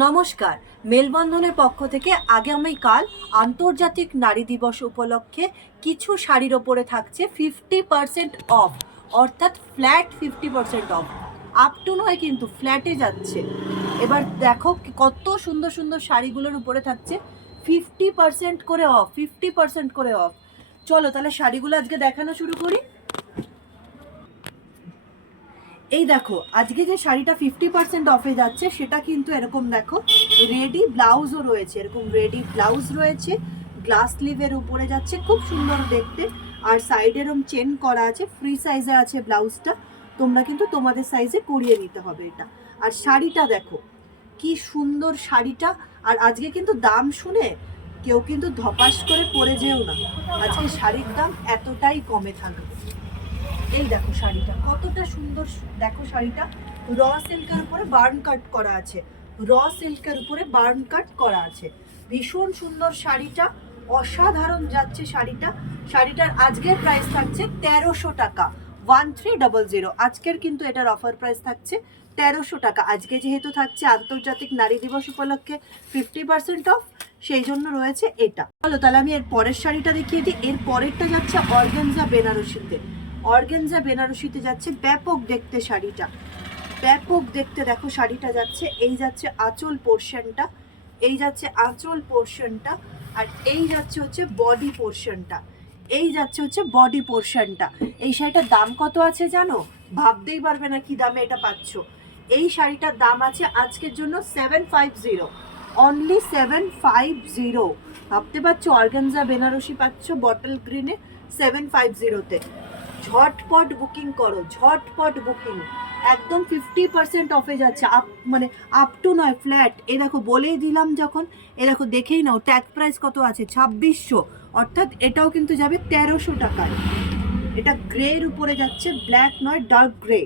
নমস্কার। মেলবন্ধনের পক্ষ থেকে আগামীকাল আন্তর্জাতিক নারী দিবস উপলক্ষে কিছু শাড়ির ওপরে থাকছে 50% অফ, অর্থাৎ ফ্ল্যাট 50% অফ। আপ টু নয়, কিন্তু ফ্ল্যাটে যাচ্ছে। এবার দেখো কত সুন্দর সুন্দর শাড়িগুলোর উপরে থাকছে 50% করে অফ, 50% করে অফ। চলো তাহলে শাড়িগুলো আজকে দেখানো শুরু করি। এই দেখো আজকে যে শাড়িটা 50% অফে যাচ্ছে সেটা কিন্তু এরকম দেখো রেডি ব্লাউজও রয়েছে, এরকম রেডি ব্লাউজ রয়েছে, গ্লাস স্লিভের উপরে যাচ্ছে, খুব সুন্দর দেখতে। আর সাইডে এরকম চেন করা আছে, ফ্রি সাইজে আছে ব্লাউজটা, তোমরা কিন্তু তোমাদের সাইজে করিয়ে নিতে হবে এটা। আর শাড়িটা দেখো কি সুন্দর শাড়িটা। আর আজকে কিন্তু দাম শুনে কেউ কিন্তু ধপাস করে পড়ে যেও না, আজকে শাড়ির দাম এতটাই কমে থাকবে। এই দেখো শাড়িটা কতটা সুন্দর, দেখো শাড়িটা র সিল্কের উপরে বার্ন কাট করা আছে, র সিল্কের উপরে বার্ন কাট করা আছে, ভীষণ সুন্দর শাড়িটা, অসাধারণ যাচ্ছে শাড়িটা। শাড়িটার আজকের প্রাইস থাকছে 1300 টাকা, 1300। আজকের কিন্তু এটার অফার প্রাইস থাকছে 1300 টাকা। আজকে যেহেতু থাকছে আন্তর্জাতিক নারী দিবস উপলক্ষে 50% অফ, সেই জন্য রয়েছে এটা। চলো তাহলে আমি এর পরের শাড়িটা দেখিয়ে দিই। এর পরেরটা যাচ্ছে অর্গানজা বেনারসিতে, অর্গানজা বেনারসিতে যাচ্ছে, ব্যাপক দেখতে শাড়িটা, ব্যাপক দেখতে। দেখো শাড়িটা যাচ্ছে, এই যাচ্ছে আঁচল পোর্শনটা, এই যাচ্ছে আঁচল পোর্শনটা, আর এই যাচ্ছে হচ্ছে বডি পোর্শনটা, এই যাচ্ছে হচ্ছে বডি পোর্শনটা। এই শাড়িটার দাম কত আছে জানো? ভাবতেই পারবে না কি দামে এটা পাচ্ছ। এই শাড়িটার দাম আছে আজকের জন্য 750, অনলি 750। ভাবতে পারছো অর্গানজা বেনারসি পাচ্ছ বটল গ্রিনে 750-তে। ঝটপট বুকিং করো, ঝটপট বুকিং, একদম 50% অফে যাচ্ছে। মানে আপ টু নয়, ফ্ল্যাট। এ দেখো বলেই দিলাম যখন, এ দেখো দেখেই নাও ট্যাগ প্রাইস কত আছে, 2600, অর্থাৎ এটাও কিন্তু যাবে 1300 টাকায়। এটা গ্রের উপরে যাচ্ছে, ব্ল্যাক নয়, ডার্ক গ্রে,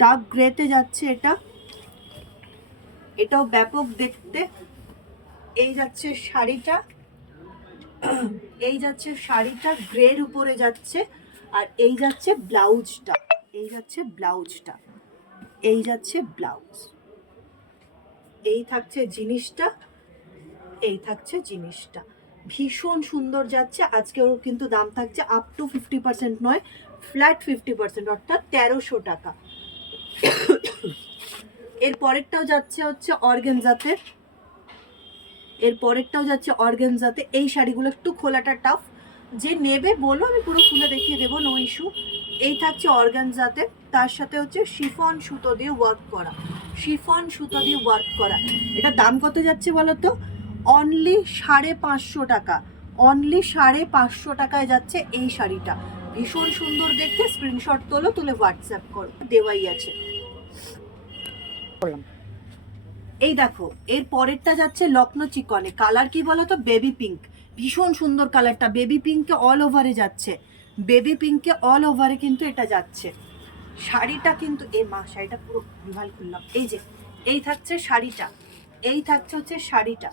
ডার্ক গ্রেতে যাচ্ছে এটা, এটাও ব্যাপক দেখতে। এই যাচ্ছে শাড়িটা, এই যাচ্ছে শাড়িটা গ্রের উপরে যাচ্ছে, আর এই যাচ্ছে ব্লাউজটা, এই যাচ্ছে ব্লাউজটা, এই যাচ্ছে ব্লাউজ, এই থাকছে জিনিসটা, এই থাকছে জিনিসটা, ভীষণ সুন্দর যাচ্ছে। আজকেও কিন্তু দাম থাকছে আপ টু 50% নয়, ফ্ল্যাট 50%, অর্থাৎ 1300 টাকা। এর পরেরটাও যাচ্ছে হচ্ছে অর্গানজাতে, এর পরেরটাও যাচ্ছে অর্গানজাতে। এই শাড়িগুলো একটু খোলাটা টাফ, যে নেবে বলো আমি পুরো খুলে দেখিয়ে দেবো, নো ইস্যু। এই থাকছে অর্গানজাতে, তার সাথে হচ্ছে শিফন সুতো দিয়ে ওয়ার্ক করা, শিফন সুতো দিয়ে ওয়ার্ক করা। এটা দাম কত যাচ্ছে বলো তো? অনলি 550 টাকা, অনলি 550 টাকায় যাচ্ছে এই শাড়িটা। ভীষণ সুন্দর দেখতে, স্ক্রিনশট তোলো, তুলে হোয়াটসঅ্যাপ করো, দেওয়াই আছে। এই দেখো এর পরেরটা যাচ্ছে লখনৌ চিকনে, কালার কি বলো তো? বেবি পিঙ্ক, ভীষণ সুন্দর কালারটা, বেবি পিঙ্কে অল ওভারে যাচ্ছে, বেবি পিঙ্কে অল ওভারে কিন্তু এটা যাচ্ছে। শাড়িটা কিন্তু এ মা, শাড়িটা পুরো বিভাল খুললাম। এই যে এই থাকছে শাড়িটা, এই থাকছে হচ্ছে শাড়িটা,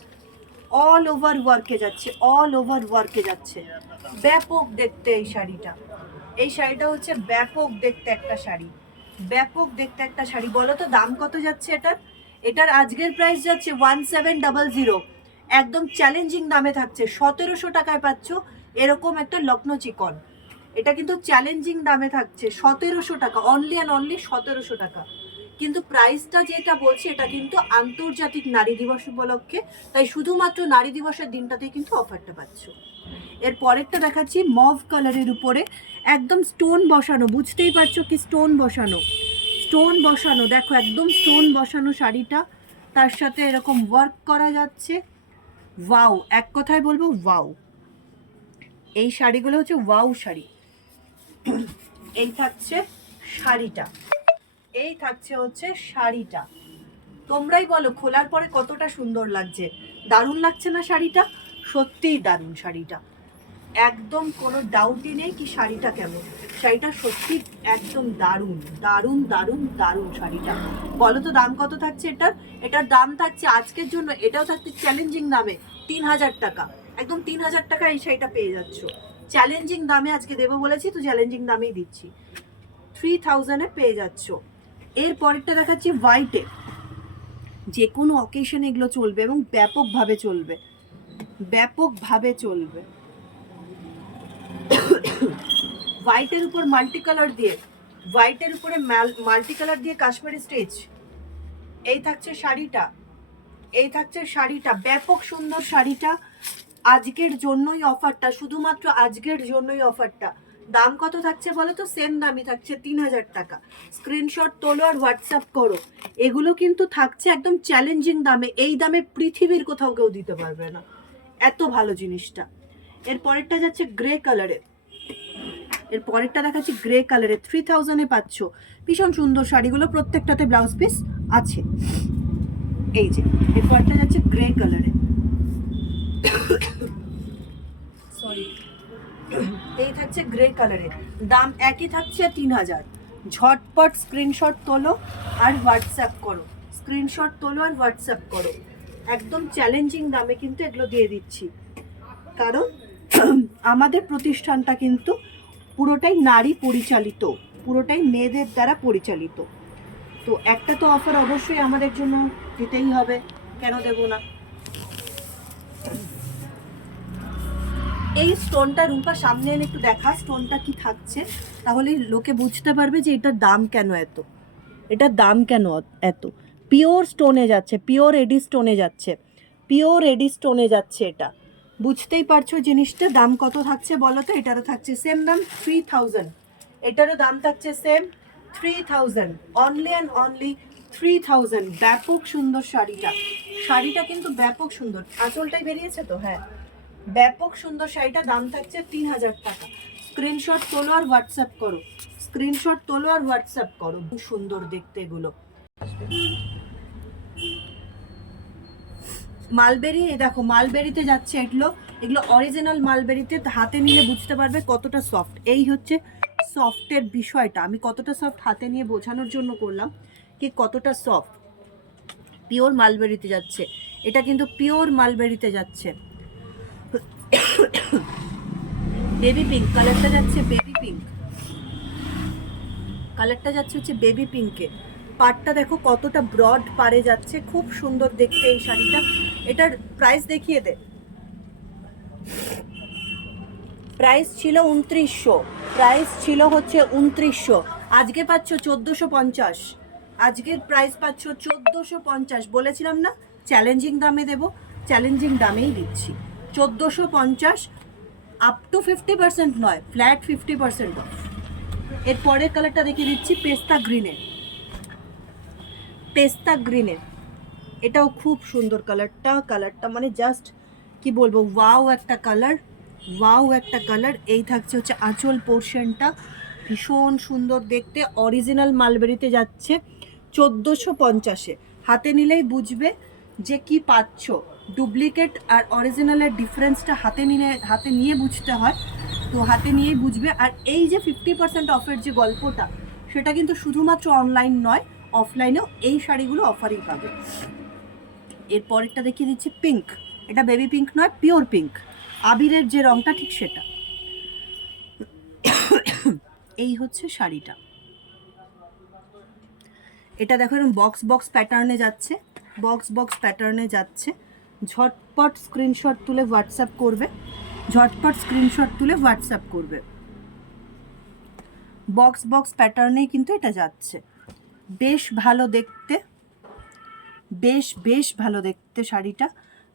অল ওভার ওয়ার্কে যাচ্ছে, অল ওভার ওয়ার্কে যাচ্ছে, ব্যাপক দেখতে এই শাড়িটা। এই শাড়িটা হচ্ছে ব্যাপক দেখতে একটা শাড়ি, ব্যাপক দেখতে একটা শাড়ি। বলো তো দাম কত যাচ্ছে এটার? এটার আজকের প্রাইস যাচ্ছে 1700, একদম চ্যালেঞ্জিং দামে থাকছে, 1700 টাকায় পাচ্ছ এরকম একটা লখনৌ চিকন। এটা কিন্তু চ্যালেঞ্জিং দামে থাকছে 1700 টাকা, অনলি অ্যান্ড অনলি 1700 টাকা। কিন্তু প্রাইসটা যেটা বলছি এটা কিন্তু আন্তর্জাতিক নারী দিবস উপলক্ষে, তাই শুধুমাত্র নারী দিবসের দিনটাতেই কিন্তু অফারটা পাচ্ছ। এর পরেরটা দেখাচ্ছি মভ কালারের উপরে, একদম স্টোন বসানো, বুঝতেই পারছো কি স্টোন বসানো, স্টোন বসানো, দেখো একদম স্টোন বসানো শাড়িটা, তার সাথে এরকম ওয়ার্ক করা যাচ্ছে। ওয়াও, এক কথায় বলবো ওয়াও। এই শাড়িগুলো হচ্ছে ওয়াও শাড়ি। এই থাকছে শাড়িটা, এই থাকছে হচ্ছে শাড়িটা। তোমরাই বলো খোলার পরে কতটা সুন্দর লাগছে, দারুণ লাগছে না শাড়িটা? সত্যিই দারুণ শাড়িটা, একদম কোনো ডাউটই নেই কি শাড়িটা কেমন। শাড়িটা সত্যি একদম দারুণ দারুণ দারুণ দারুণ শাড়িটা। বলো তো দাম কত থাকছে এটার? এটার দাম থাকছে আজকের জন্য, এটাও থাকছে চ্যালেঞ্জিং দামে, 3000 টাকা, একদম 3000 টাকা এই শাড়িটা পেয়ে যাচ্ছ। চ্যালেঞ্জিং দামে আজকে দেবো বলেছি তো, চ্যালেঞ্জিং দামেই দিচ্ছি, 3000-এ পেয়ে যাচ্ছ। এর পরেরটা দেখাচ্ছি হোয়াইটে, যে কোনো অকেশনে এগুলো চলবে এবং ব্যাপকভাবে চলবে, ব্যাপকভাবে চলবে। হোয়াইটের উপর মাল্টি কালার দিয়ে, হোয়াইটের উপরে মাল্টি কালার দিয়ে কাশ্মীরি স্টিচ। এই থাকছে শাড়িটা, এই থাকছে শাড়িটা, ব্যাপক সুন্দর শাড়িটা। আজকের জন্যই অফারটা, শুধুমাত্র আজকের জন্যই অফারটা। দাম কত থাকছে বলো তো? সেম দামই থাকছে 3000 টাকা। স্ক্রিনশট তোলো আর হোয়াটসঅ্যাপ করো। এগুলো কিন্তু থাকছে একদম চ্যালেঞ্জিং দামে, এই দামে পৃথিবীর কোথাও কেউ দিতে পারবে না, এত ভালো জিনিসটা। এর পরেরটা যাচ্ছে গ্রে কালারের, এর পরেরটা দেখাচ্ছি গ্রে কালারে, 3000-এ পাচ্ছ। ভীষণ সুন্দর শাড়িগুলো, প্রত্যেকটাতে ব্লাউজ পিস আছে। এই যে এর পরেরটা যাচ্ছে গ্রে কালারে, সরি, এই থাকছে গ্রে কালারের, দাম একই থাকছে 3000। ঝটপট স্ক্রিনশট তোলো আর হোয়াটসঅ্যাপ করো, স্ক্রিনশট তোলো আর হোয়াটসঅ্যাপ করো। একদম চ্যালেঞ্জিং দামে কিন্তু এগুলো দিয়ে দিচ্ছি, কারণ আমাদের প্রতিষ্ঠানটা কিন্তু পুরোটাই নারী পরিচালিত, পুরোটাই মেয়েদের দ্বারা পরিচালিত। তো একটা তো অফার অবশ্যই আমাদের জন্য দিতেই হবে, কেন দেব না। এই স্টোনটা রূপা সামনে এনে একটু দেখা, স্টোনটা কি থাকছে, তাহলে লোকে বুঝতে পারবে যে এটার দাম কেন এত, এটার দাম কেন এত। পিওর স্টোনে যাচ্ছে, পিওর এডি স্টোনে যাচ্ছে, পিওর এডি স্টোনে যাচ্ছে। এটা বুঝতেই পারছো জিনিসটা দাম কত থাকছে বলো তো? এটারও থাকছে সেম দাম 3000, এটারও দাম থাকছে সেম 3000, অনলি অ্যান্ড অনলি 3000। ব্যাপক সুন্দর শাড়িটা, শাড়িটা কিন্তু ব্যাপক সুন্দর। আঁচলটাই বেরিয়েছে তো, হ্যাঁ, ব্যাপক সুন্দর শাড়িটা, দাম থাকছে 3000 টাকা। স্ক্রিনশট তোলো আর হোয়াটসঅ্যাপ করো, স্ক্রিনশট তোলো আর হোয়াটসঅ্যাপ করো। সুন্দর দেখতে এগুলো। মালবেরি, দেখো মালবেরিতে যাচ্ছে এগুলো, এগুলো অরিজিনাল মালবেরিতে, হাতে নিলে বুঝতে পারবে কতটা সফট। এই হচ্ছে সফটের বিষয়টা, আমি কতটা সফট হাতে নিয়ে বোঝানোর জন্য করলাম কি কতটা সফট। পিওর মালবেরিতে যাচ্ছে, এটা কিন্তু পিওর মালবেরিতে যাচ্ছে। বেবি পিঙ্ক কালারটা যাচ্ছে, বেবি পিঙ্ক কালারটা যাচ্ছে হচ্ছে বেবি পিঙ্কে। পাড়টা দেখো কতটা ব্রড পাড়ে যাচ্ছে, খুব সুন্দর দেখতে এই শাড়িটা। এটার প্রাইস দেখিয়ে দে। প্রাইস ছিল 2900, প্রাইস ছিল হচ্ছে 2900, আজকে পাচ্ছ 1450। আজকের প্রাইস পাচ্ছ 1450। বলেছিলাম না চ্যালেঞ্জিং দামে দেব, চ্যালেঞ্জিং দামেই দিচ্ছি। 1450, আপ টু 50% নয়, ফ্ল্যাট 50% অফ। এর পরের কালারটা দেখিয়ে দিচ্ছি, পেস্তা গ্রিনে, পেস্তা গ্রিনে। এটাও খুব সুন্দর কালারটা, কালারটা মানে জাস্ট কি বলবো, ওয়াও একটা কালার, ওয়াও একটা কালার। এই থাকছে হচ্ছে আঁচল পোর্শনটা, ভীষণ সুন্দর দেখতে, অরিজিনাল মালবেরিতে যাচ্ছে 1450-এ। হাতে নিলেই বুঝবে যে কি পাচ্ছ। ডুপ্লিকেট আর অরিজিনালের ডিফারেন্সটা হাতে নিয়ে বুঝতে হয়, তো হাতে নিয়েই বুঝবে। আর এই যে 50% অফের যে গল্পটা, সেটা কিন্তু শুধুমাত্র অনলাইন নয়, অফলাইনেও এই শাড়িগুলো অফারই পাবে। এর পরেরটা দেখিয়ে দিচ্ছি পিঙ্ক, এটা বেবি পিঙ্ক নয়, পিওর পিঙ্ক, আবিরের যে রংটা ঠিক সেটা। এই হচ্ছে শাড়িটা, এটা দেখো এরকম বক্স বক্স প্যাটার্নে যাচ্ছে, বক্স বক্স প্যাটার্নে যাচ্ছে। ঝটপট স্ক্রিনশট তুলে হোয়াটসঅ্যাপ করবে, ঝটপট স্ক্রিনশট তুলে হোয়াটসঅ্যাপ করবে। বক্স বক্স প্যাটার্নেই কিন্তু এটা যাচ্ছে, বেশ ভালো দেখতে, বেশ বেশ ভালো দেখতে শাড়িটা।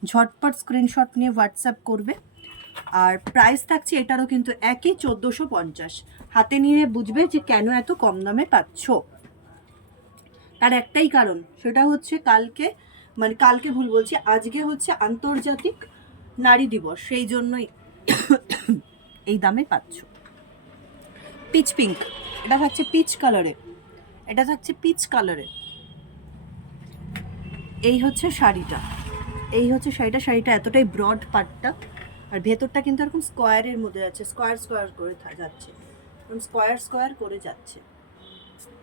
ঝটপট স্ক্রিনশট নিয়ে হোয়াটসঅ্যাপ করবে। আর প্রাইস থাকছে এটারও কিন্তু একই 1450। হাতে নিয়ে বুঝবে যে কেন এত কম দামে পাচ্ছ। তার একটাই কারণ, সেটা হচ্ছে কালকে, মানে কালকে ভুল বলছি, আজকে হচ্ছে আন্তর্জাতিক নারী দিবস, সেই জন্যই এই দামে পাচ্ছ। পিচ পিঙ্ক, এটা থাকছে পিচ কালারে, এটা থাকছে পিচ কালারে। এই হচ্ছে শাড়িটা, এই হচ্ছে শাড়িটা, শাড়িটা এতটাই ব্রড পাটটা, আর ভেতরটা কিন্তু এরকম স্কোয়ারের মধ্যে যাচ্ছে, স্কোয়ার স্কোয়ার করে যাচ্ছে, এরকম স্কোয়ার স্কোয়ার করে যাচ্ছে।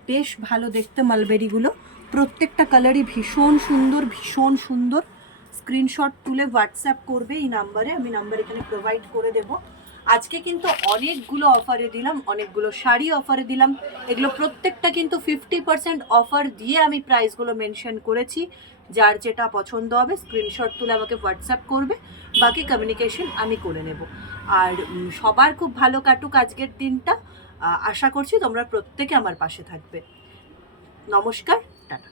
বেশ ভালো দেখতে মালবেরিগুলো, প্রত্যেকটা কালারই ভীষণ সুন্দর, ভীষণ সুন্দর। স্ক্রিনশট তুলে হোয়াটসঅ্যাপ করবে এই নাম্বারে, আমি নাম্বার এখানে প্রোভাইড করে দেব। আজকে কিন্তু অনেকগুলো অফারে দিলাম, অনেকগুলো শাড়ি অফারে দিলাম, এগুলো প্রত্যেকটা কিন্তু 50% অফার দিয়ে আমি প্রাইসগুলো মেনশন করেছি। যার যেটা পছন্দ হবে স্ক্রিনশট তুলে আমাকে হোয়াটসঅ্যাপ করবে, বাকি কমিউনিকেশন আমি করে নেব। আর সবার খুব ভালো কাটুক আজকের দিনটা। আশা করছি তোমরা প্রত্যেকে আমার পাশে থাকবে। নমস্কার, টাটা।